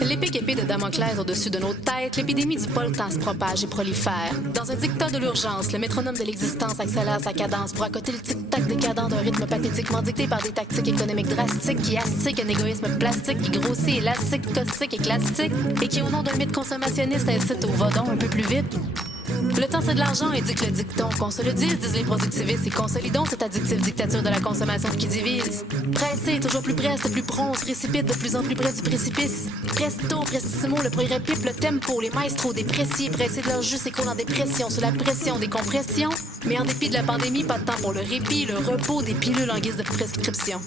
L'épique épée de Damoclès au-dessus de nos têtes, l'épidémie du poltan se propage et prolifère. Dans un dictat de l'urgence, le métronome de l'existence accélère sa cadence pour accoter le tic-tac décadent d'un rythme pathétiquement dicté par des tactiques économiques drastiques qui astiquent un égoïsme plastique qui grossit, élastique, toxique et classique et qui, au nom d'un mythe consommationniste, incite au vodon un peu plus vite. Le temps, c'est de l'argent, indique le dicton. Qu'on se le dise, disent les productivistes, et consolidons cette addictive dictature de la consommation qui divise. Pressé, toujours plus preste, plus prompt, on se précipite de plus en plus près du précipice. Presto, prestissimo, le progrès pipe, le tempo, les maestros dépréciés, pressés de leur jus s'écoulent en dépression, sous la pression des compressions. Mais en dépit de la pandémie, pas de temps pour le répit, le repos des pilules en guise de prescription.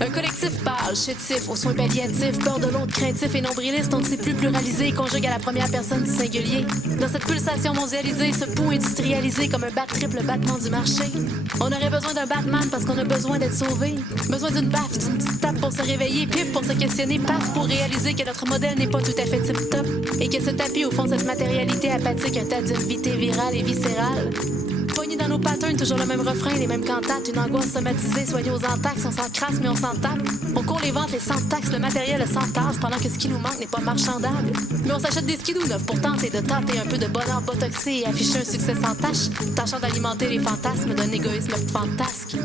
Un collectif pâle, chétif, aux soins palliatifs, peur de l'autre, craintif et nombriliste, on ne sait plus pluraliser, conjugue à la première personne du singulier. Dans cette pulsation mondialisée, ce pouls industrialisé comme un triple battement du marché. On aurait besoin d'un Batman parce qu'on a besoin d'être sauvé. Besoin d'une baffe, d'une petite tape pour se réveiller, pif pour se questionner, paf pour réaliser que notre modèle n'est pas tout à fait tip-top et que ce tapis au fond de cette matérialité apathique, un tas d'une vitée virale et viscérale. Poignés dans nos patterns, toujours le même refrain, les mêmes cantates, une angoisse somatisée, soignée aux entaxes, on s'en crasse mais on s'en tape. On court les ventes, les sans taxes, le matériel, le sans tasse, pendant que ce qui nous manque n'est pas marchandable. Mais on s'achète des skidoo neufs pour tenter de tenter un peu de bonheur botoxé et afficher un succès sans tâche, tâchant d'alimenter les fantasmes d'un égoïsme fantasque.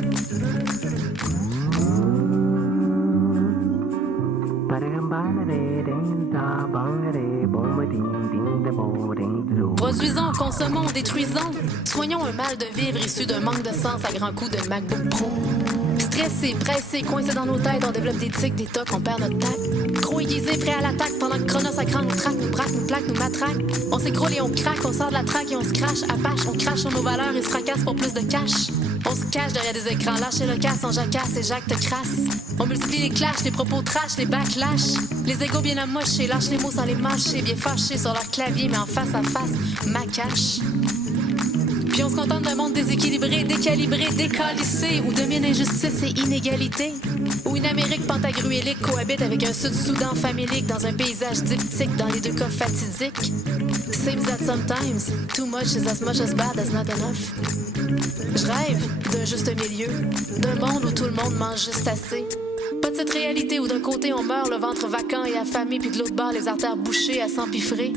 Produisons, consommons, détruisons. Soignons un mal de vivre issu d'un manque de sens à grands coups de MacBook Pro. Stressés, pressés, coincés dans nos têtes, on développe des tics, des tocs, on perd notre tact. Gros aiguisés, prêts à l'attaque, pendant que Chronos à cran nous traque, nous braque, nous plaque, nous matraque. On s'écroule et on craque, on sort de la traque et on se crache, apache, on crache sur nos valeurs et se fracasse pour plus de cash. On se cache derrière des écrans, lâcher le casse en jacasse et Jacques te crasse. On multiplie les clashs, les propos trash, les backlash. Les égos bien amochés, lâche les mots sans les mâcher, bien fâchés sur leur clavier, mais en face à face, macache. Puis on se contente d'un monde déséquilibré, décalibré, décalissé, où domine injustice et inégalité. Où une Amérique pantagruélique cohabite avec un Sud-Soudan famélique dans un paysage diptyque dans les deux cas fatidiques. Seems that sometimes, too much is as much as bad as not enough. Je rêve d'un juste milieu, d'un monde où tout le monde mange juste assez. Pas de cette réalité où d'un côté on meurt le ventre vacant et affamé, puis de l'autre bord les artères bouchées à s'empiffrer.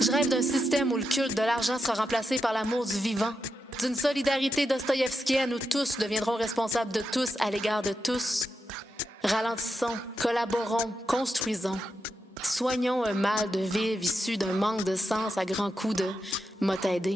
Je rêve d'un système où le culte de l'argent sera remplacé par l'amour du vivant. D'une solidarité dostoïevskienne où tous deviendront responsables de tous à l'égard de tous. Ralentissons, collaborons, construisons. Soignons un mal de vivre issu d'un manque de sens à grands coups de « m'a t'aidé ».